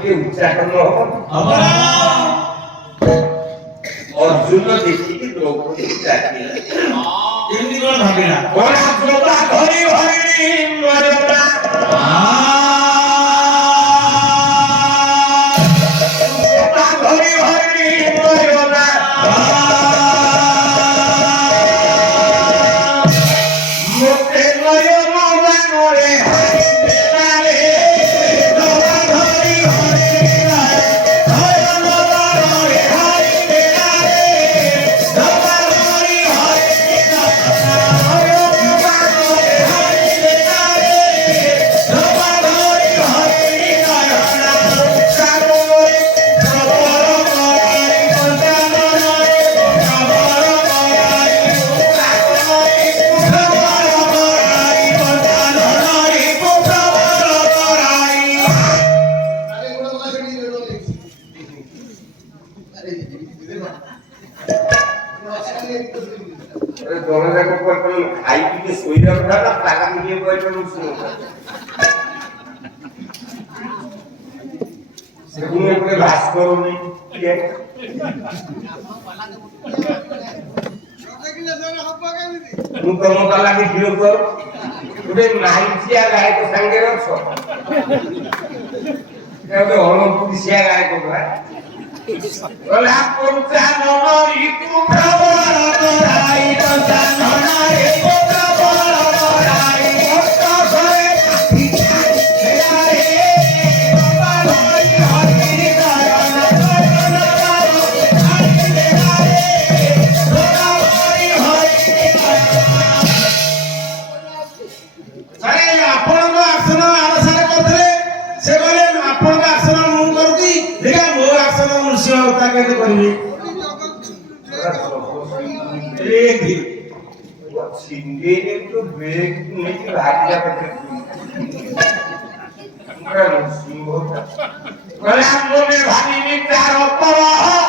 ଟିକେ ଉଚ୍ଚାଟନ ହବ ଅର୍ଜୁନ ଦେଖିକି ଦ୍ରୌପଦୀ ଡାକିଲା କେମିତି କଣ ଭାବିଲା ଯୋଗା ଧରି ହରି ମରଲା ଧରି ହରି ମରଲା ମୋତେ ନୟନ ବାନରେ ଖାଇ ଟିକେ ଶୋଇବା କଥା ନା ତାକା ଟିକେ କହିଲେ ପୁଣି ଏପଟେ ଭାସ କରୁନି ମୁଁ ତମ କଲା କି ଝିଅ କର ଗୋଟେ ନାଇଚିଆ ଗାୟକ ସାଙ୍ଗରେ ଅଛ ଗୋଟେ ଅଣପୁରିସିଆ ଗାୟକ ପୁରା ଗଲା ପଞ୍ଚାନନ ଋତୁ ପ୍ରବଳ କରାଇ ପଞ୍ଚାନନ ଋତୁ ପ୍ରବଳ କରାଇ ଭକ୍ତ ଘରେ ଆପଣଙ୍କ ଆସନ ଆରସାରେ କରିଥିଲେ ସେ କହିଲେ ଆପଣଙ୍କ ଆସନ ମୁଁ କରୁଛି ଦେଖିଆ ମୋ ଆସନ ନୃସିଂହ ଅବତାର କେତେ କରିବି ସିଙ୍ଗେରେ ତ ବ୍ରେକ୍ ନେଇକି ଭାଗିଲା ପଟେ আমরা নৃসিংহ বলে আমনে ভাবিনি তার অপরাহ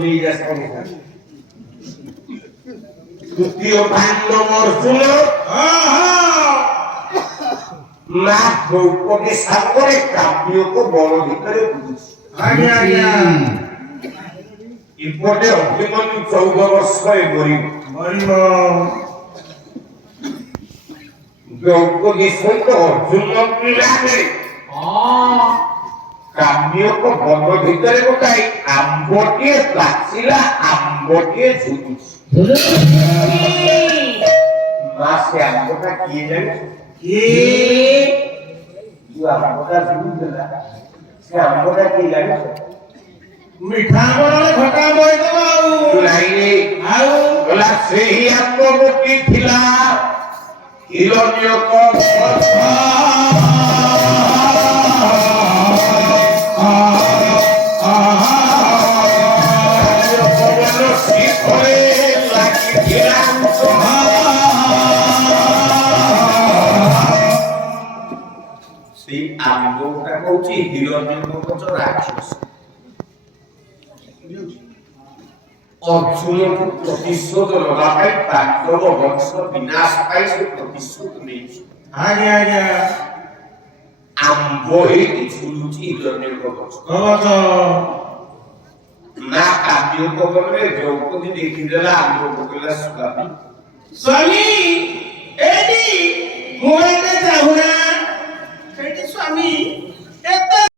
দিয়ে যাচ্ছে তৃতীয় পাণ্ডব অর্জুন মা দ্রৌপদী সাগরে কাব্যকে বড় ভিতরে বুঝেছে আজ্ঞা আজ্ঞা এপটে অভিমন্যু 14 বর্ষে মরিব দ্রৌপদী সহিত অর্জুন মিলাবে কাব্যকে বড় ভিতরে গোটাই আম্বটিয়ে পাচ্ছিলা আম্বটিয়ে ঝুলুছি মা সে আম্বটা কি জানে কি আম্বটা ঝুলুছিলা সে আম্বটা কি জানে মিঠা বড় খটা বই দেব লাইনে ଆଉ গলা সেই আম্বটি ଥିଲା হিরণ্যক সেই আম্বটা কৌছি হিরণ্যক রাক্ষস অর্জুনକୁ ପ୍ରତିଶୋଧ ନେବା ପାଇଁ ପାଣ୍ଡବ ବଂଶ ବିନାଶ ପାଇଁ ସେ ପ୍ରତିଶୋଧ ନେଇଛି ଆଜ୍ଞା ଆଜ୍ଞା ଆମ୍ବ ହେଇକି ଝୁଲୁଛି ହିରଣ୍ୟକ ଗଛ କବଚ ନା କାବ୍ୟ ପବନରେ ଦ୍ରୌପଦୀ ଦେଖିଦେଲା ଆମ୍ବ ପକେଇଲା ସ୍ୱାମୀ ସ୍ୱାମୀ ଏଇଠି ମୁଁ ଏତେ ଚାହୁଁନା ସେଇଠି ସ୍ୱାମୀ